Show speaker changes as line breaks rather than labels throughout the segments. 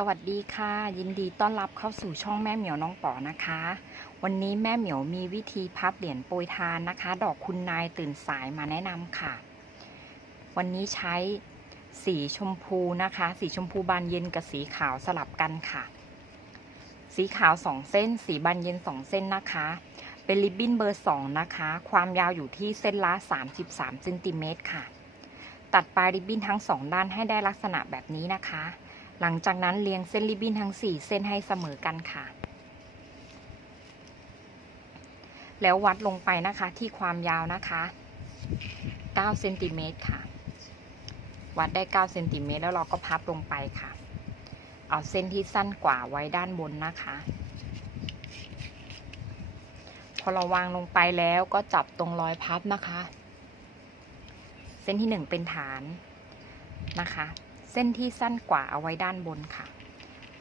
สวัสดีค่ะ ยินดีต้อนรับเข้าสู่ช่องแม่เหมียวน้องป๋อนะคะ วันนี้แม่เหมียวมีวิธีพับเหรียญโปรยทานนะคะ ดอกคุณนายตื่นสายมาแนะนำค่ะ วันนี้ใช้สีชมพูนะคะ สีชมพูบานเย็นกับสีขาวสลับกันค่ะ สีขาวสองเส้น สีบานเย็นสองเส้นนะคะ เป็นริบบิ้นเบอร์สองนะคะ ความยาวอยู่ที่เส้นละ33เซนติเมตรค่ะ ตัดปลายริบบิ้นทั้งสองด้านให้ได้ลักษณะแบบนี้นะคะ หลังจากนั้นเรียงเส้นริบบิ้นทั้ง 4 เส้นให้เสมอกันค่ะ แล้ววัดลงไปนะคะที่ความยาวนะคะ9เซนติเมตรค่ะ วัดได้9เซนติเมตรแล้วเราก็พับลงไปค่ะ เอาเส้นที่สั้นกว่าไว้ด้านบนนะคะ พอเราวางลงไปแล้วก็จับตรงรอยพับนะคะ เส้นที่ 1 เป็นฐานนะคะ เส้นที่สั้นกว่าเอาไว้ด้านบนค่ะ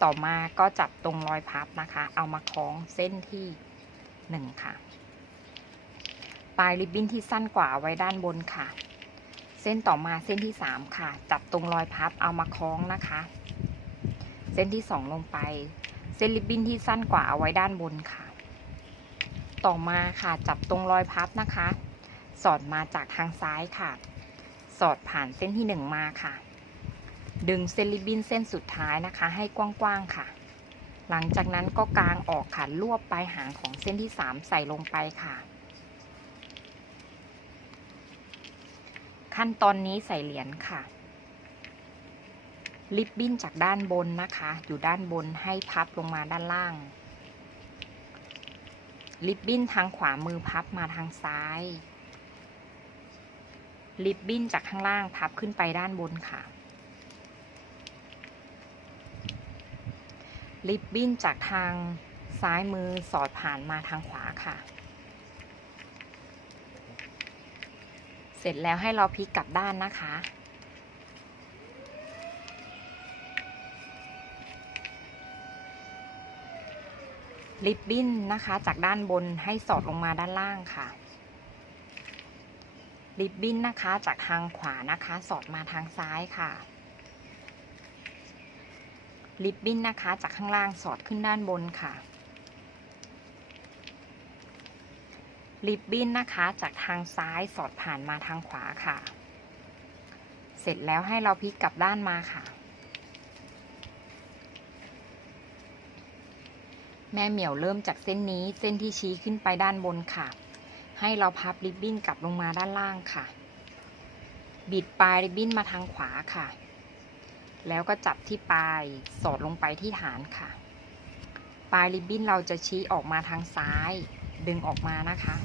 ต่อมาก็จับตรงรอยพับนะคะ เอามาคล้องเส้นที่หนึ่งค่ะ ปลายริบบิ้นที่สั้นกว่าเอาไว้ด้านบนค่ะ เส้นต่อมาเส้นที่สามค่ะ จับตรงรอยพับเอามาคล้องนะคะ เส้นที่สองลงไป เส้นริบบิ้นที่สั้นกว่าเอาไว้ด้านบนค่ะ ต่อมาค่ะจับตรงรอยพับนะคะ สอดมาจากทางซ้ายค่ะ สอดผ่านเส้นที่หนึ่งมาค่ะ ดึงเส้นริบบิ้นเส้นสุดท้ายนะคะ ให้กว้างๆค่ะ หลังจากนั้นก็กางออกค่ะรวบปลายหางของเส้นที่ 3 ใส่ลงไปค่ะ ขั้นตอนนี้ใส่เหรียญค่ะริบบิ้นจากด้านบนนะคะ อยู่ด้านบนให้พับลงมาด้านล่างริบบิ้นทางขวามือพับมาทางซ้ายริบบิ้นจากข้างล่างพับขึ้นไปด้านบนค่ะ ริบบิ้นจากทางซ้ายมือสอดผ่านมาทางขวาค่ะ เสร็จแล้วให้เราพลิกกลับด้านนะคะ ริบบิ้นนะคะจากด้านบนให้สอดลงมาด้านล่างค่ะ ริบบิ้นนะคะจากทางขวานะคะ สอดมาทางซ้ายค่ะ ริบบิ้นนะคะ จากข้างล่างสอดขึ้นด้านบนค่ะริบบิ้นนะคะจากทางซ้ายสอดผ่านมาทางขวาค่ะ เสร็จแล้วให้เราพลิกกลับด้านมาค่ะ แม่เหมียวเริ่มจากเส้นนี้เส้นที่ชี้ขึ้นไปด้านบนค่ะ ให้เราพับริบบิ้นกลับลงมาด้านล่างค่ะ บิดปลายริบบิ้นมาทางขวาค่ะ แล้วก็จับที่ปลายสอดลงไปที่ฐานค่ะ ปลายริบบิ้นเราจะชี้ออกมาทางซ้าย ดึงออกมานะคะ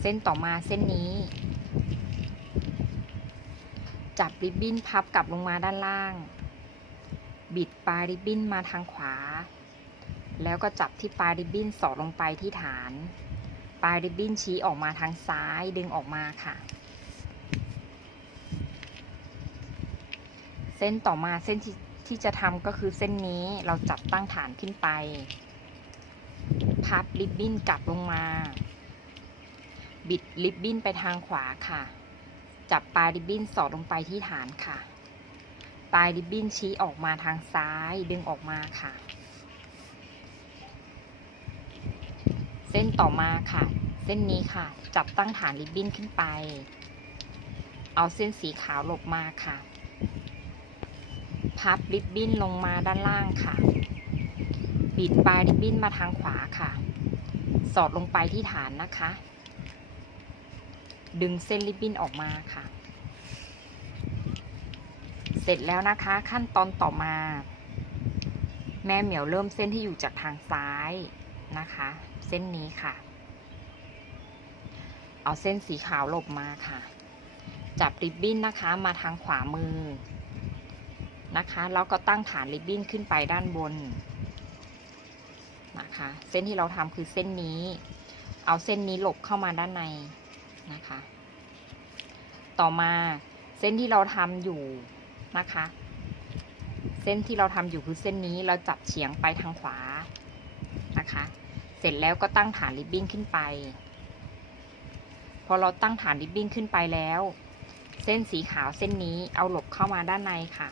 เส้นต่อมาเส้นนี้ จับริบบิ้นพับกลับลงมาด้านล่าง บิดปลายริบบิ้นมาทางขวา แล้วก็จับที่ปลายริบบิ้นสอดลงไปที่ฐาน ปลายริบบิ้นชี้ออกมาทางซ้ายดึงออกมาค่ะ ส้นต่อมาเส้นที่ที่จะทำก็คือเส้นนี้เราจับตั้งฐานขึ้นไป พับริบบิ้นกลับลงมา บิดริบบิ้นไปทางขวาค่ะ จับปลายริบบิ้นสอดลงไปที่ฐานค่ะ ปลายริบบิ้นชี้ออกมาทางซ้ายดึงออกมาค่ะ เส้นต่อมาค่ะ เส้นนี้ค่ะ จับตั้งฐานริบบิ้นขึ้นไป เอาเส้นสีขาวหลบมาค่ะ พับริบบิ้นลงมาด้านล่างค่ะ บิดปลายริบบิ้นมาทางขวาค่ะ สอดลงไปที่ฐานนะคะ ดึงเส้นริบบิ้นออกมาค่ะ เสร็จแล้วนะคะขั้นตอนต่อมา แม่เหมียวเริ่มเส้นที่อยู่จากทางซ้ายนะคะ เส้นนี้ค่ะ เอาเส้นสีขาวหลบมาค่ะ จับริบบิ้นนะคะมาทางขวามือ นะคะแล้วก็ตั้งฐานริบบิ้นขึ้นไปด้านบนนะคะ เส้นที่เราทำคือเส้นนี้ เอาเส้นนี้หลบเข้ามาด้านในนะคะ ต่อมาเส้นที่เราทำอยู่นะคะ เส้นที่เราทำอยู่คือเส้นนี้เราจับเฉียงไปทางขวานะคะ เสร็จแล้วก็ตั้งฐานริบบิ้นขึ้นไป พอเราตั้งฐานริบบิ้นขึ้นไปแล้ว เส้นสีขาวเส้นนี้เอาหลบเข้ามาด้านในค่ะ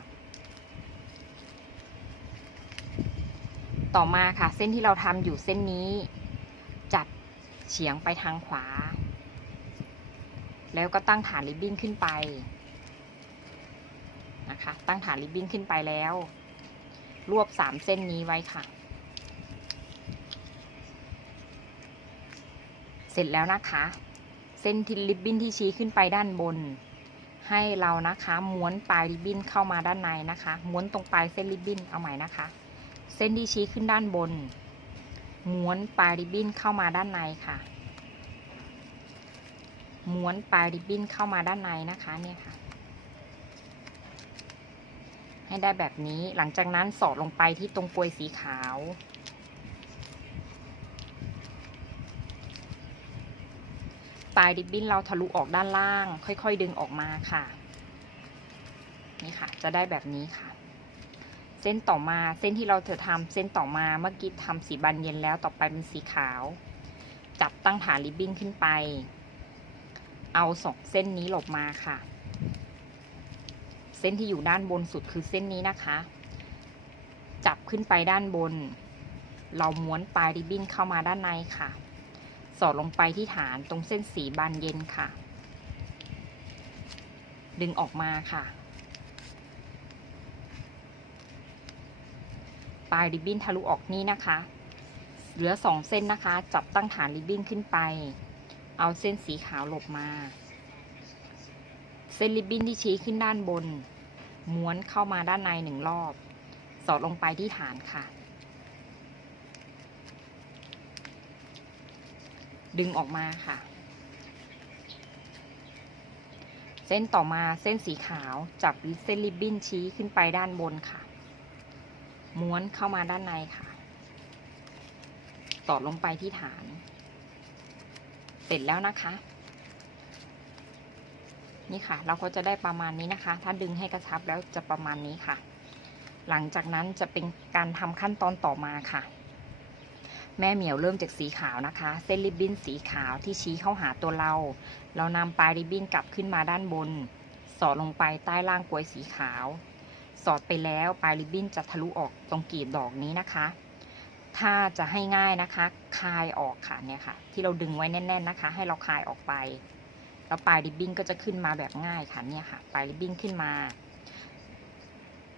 ต่อมาค่ะ เส้นที่เราทำอยู่เส้นนี้ จับเฉียงไปทางขวา แล้วก็ตั้งฐานริบบิ้นขึ้นไปนะคะ ตั้งฐานริบบิ้นขึ้นไปแล้ว รวบสามเส้นนี้ไว้ค่ะ เสร็จแล้วนะคะ เส้นที่ริบบิ้นที่ชี้ขึ้นไปด้านบน ให้เรานะคะ ม้วนปลายริบบิ้นเข้ามาด้านในนะคะ ม้วนตรงปลายเส้นริบบิ้นเอาใหม่นะคะ เส้นที่ชี้ขึ้นด้านบน ม้วนปลายริบบิ้นเข้ามาด้านในค่ะ ม้วนปลายริบบิ้นเข้ามาด้านในนะคะเนี่ยค่ะ ให้ได้แบบนี้หลังจากนั้นสอดลงไปที่ตรงกลวยสีขาวปลายริบบิ้นเราทะลุออกด้านล่าง ค่อย ๆ ดึงออกมาค่ะ นี่ค่ะ จะได้แบบนี้ค่ะ เส้นต่อมาเส้นที่เราจะทำเส้นต่อมาเมื่อกี้ทำสีบานเย็นแล้วต่อไปเป็นสีขาว จับตั้งฐานริบบิ้นขึ้นไป เอาสองเส้นนี้หลบมาค่ะ เส้นที่อยู่ด้านบนสุดคือเส้นนี้นะคะ จับขึ้นไปด้านบน เราม้วนปลายริบบิ้นเข้ามาด้านในค่ะ สอดลงไปที่ฐานตรงเส้นสีบานเย็นค่ะ ดึงออกมาค่ะ ปลายริบบิ้นทะลุออกนี้นะคะ เหลือสองเส้นนะคะ จับตั้งฐานริบบิ้นขึ้นไป เอาเส้นสีขาวหลบมา เส้นริบบิ้นที่ชี้ขึ้นด้านบน ม้วนเข้ามาด้านในหนึ่งรอบ สอดลงไปที่ฐานค่ะ ดึงออกมาค่ะเส้นต่อมาเส้นสีขาวจับเส้นริบบิ้นชี้ขึ้นไปด้านบนค่ะ ม้วนเข้ามาด้านในค่ะ สอดลงไปที่ฐาน เสร็จแล้วนะคะ นี่ค่ะ เราก็จะได้ประมาณนี้นะคะ ถ้าดึงให้กระชับแล้วจะประมาณนี้ค่ะ หลังจากนั้นจะเป็นการทำขั้นตอนต่อมาค่ะ แม่เหมียวเริ่มจากสีขาวนะคะ เส้นริบบิ้นสีขาวที่ชี้เข้าหาตัวเรา เรานำปลายริบบิ้นกลับขึ้นมาด้านบน สอดลงไปใต้ล่างกลวยสีขาว สอดไปแล้วปลายริบบิ้นจะทะลุออกตรงกลีบดอกนี้นะคะ ถ้าจะให้ง่ายนะคะคายออกค่ะเนี่ยค่ะ ที่เราดึงไว้แน่น ๆนะคะ ให้เราคายออกไปแล้วปลายริบบิ้นก็จะขึ้นมาแบบง่ายค่ะเนี่ยค่ะปลายริบบิ้นขึ้นมา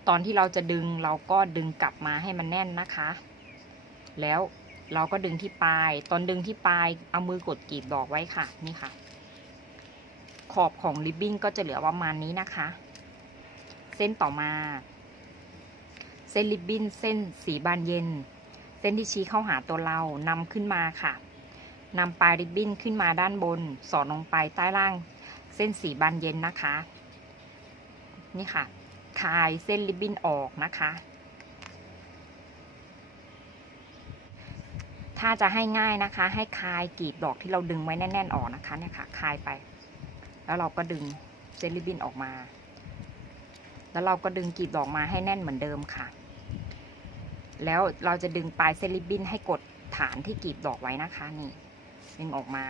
ตอนที่เราจะดึงเราก็ดึงกลับมาให้มันแน่นนะคะ แล้วเราก็ดึงที่ปลาย ตอนดึงที่ปลายเอามือกดกีบดอกไว้ค่ะนี่ค่ะ ขอบของริบบิ้นก็จะเหลือประมาณนี้นะคะ เส้นต่อมา เส้นริบบิ้นเส้นสีบานเย็น เส้นที่ชี้เข้าหาตัวเรานำขึ้นมาค่ะนำปลายริบบิ้นขึ้นมาด้านบน สอดลงไปใต้ล่าง เส้นสีบานเย็นนะคะ นี่ค่ะ คลายเส้นริบบิ้นออกนะคะ ถ้าจะให้ง่ายนะคะ ให้คลายกลีบดอกที่เราดึงไว้แน่น ๆ ออกนะคะเนี่ยค่ะ คลายไป แล้วเราก็ดึงเส้นริบบิ้นออกมา แล้วเราก็ดึงกลีบดอกมาให้แน่นเหมือนเดิมค่ะ แล้วเราจะดึงปลายเส้นริบบินให้กดฐานที่กีบดอกไว้นะคะนี่ดึงออกมา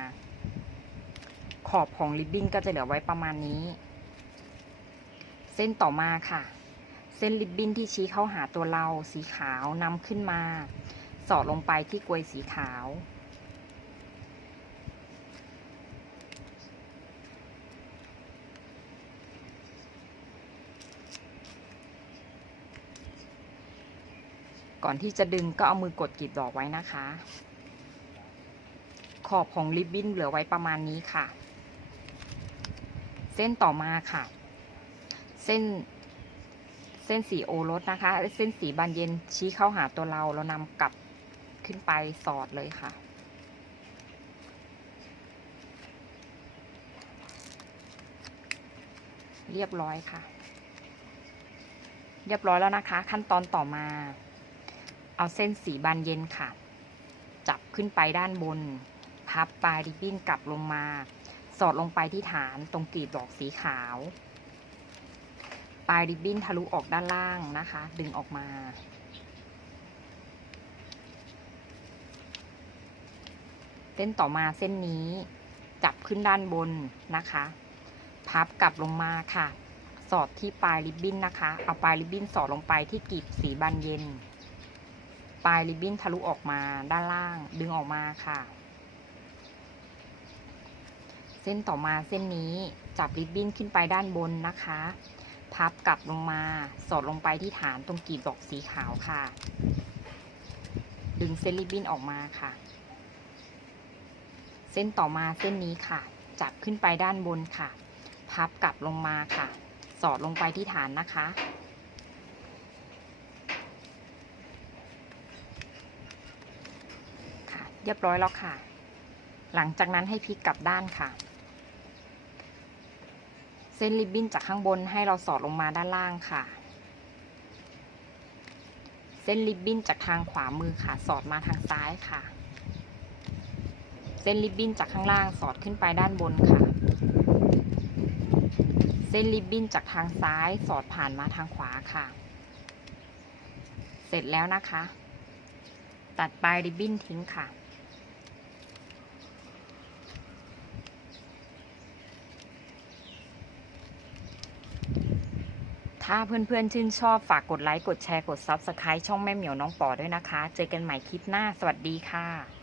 ขอบของริบบิ้นก็จะเหลือไว้ประมาณนี้ เส้นต่อมาค่ะ เส้นริบบิ้นที่ชี้เข้าหาตัวเราสีขาวนำขึ้นมา สอดลงไปที่กลวยสีขาว ก่อนที่จะดึงก็เอามือกดกีบดอกไว้นะคะ ขอบของริบบิ้นเหลือไว้ประมาณนี้ค่ะ เส้นต่อมาค่ะ เส้นเส้นสีโอรสนะคะ เส้นสีบานเย็นชี้เข้าหาตัวเราเรานำกลับขึ้นไปสอดเลยค่ะ เรียบร้อยค่ะ เรียบร้อยแล้วนะคะ ขั้นตอนต่อมา เอาเส้นสีบานเย็นค่ะ จับขึ้นไปด้านบน พับปลายริบบิ้นกลับลงมา สอดลงไปที่ฐานตรงกลีบดอกสีขาว ปลายริบบิ้นทะลุออกด้านล่างนะคะ ดึงออกมา เส้นต่อมาเส้นนี้ จับขึ้นด้านบนนะคะ พับกลับลงมาค่ะ สอดที่ปลายริบบิ้นนะคะ เอาปลายริบบิ้นสอดลงไปที่กลีบสีบานเย็น ปลายริบบิ้นทะลุออกมาด้านล่างดึงออกมาค่ะ เส้นต่อมาเส้นนี้จับริบบิ้นขึ้นไปด้านบนนะคะ พับกลับลงมาสอดลงไปที่ฐานตรงกีบดอกสีขาวค่ะ ดึงเส้นริบบิ้นออกมาค่ะ เส้นต่อมาเส้นนี้ค่ะ จับขึ้นไปด้านบนค่ะ พับกลับลงมาค่ะ สอดลงไปที่ฐานนะคะ ค่ะ เรียบร้อยแล้วค่ะ หลังจากนั้นให้พลิกกลับด้านค่ะ เส้นริบบิ้นจากข้างบนให้เราสอดลงมาด้านล่างค่ะ เส้นริบบิ้นจากทางขวามือค่ะ สอดมาทางซ้ายค่ะ เส้นริบบิ้นจากข้างล่างสอดขึ้นไปด้านบนค่ะ เส้นริบบิ้นจากทางซ้ายสอดผ่านมาทางขวาค่ะ เสร็จแล้วนะคะตัดปลายริบบิ้นทิ้งค่ะ ถ้าเพื่อนๆ ชื่นชอบฝากกดไลค์ กดแชร์ กด Subscribe ช่องแม่เหมียวน้องปอด้วยนะคะ เจอกันใหม่คลิปหน้า สวัสดีค่ะ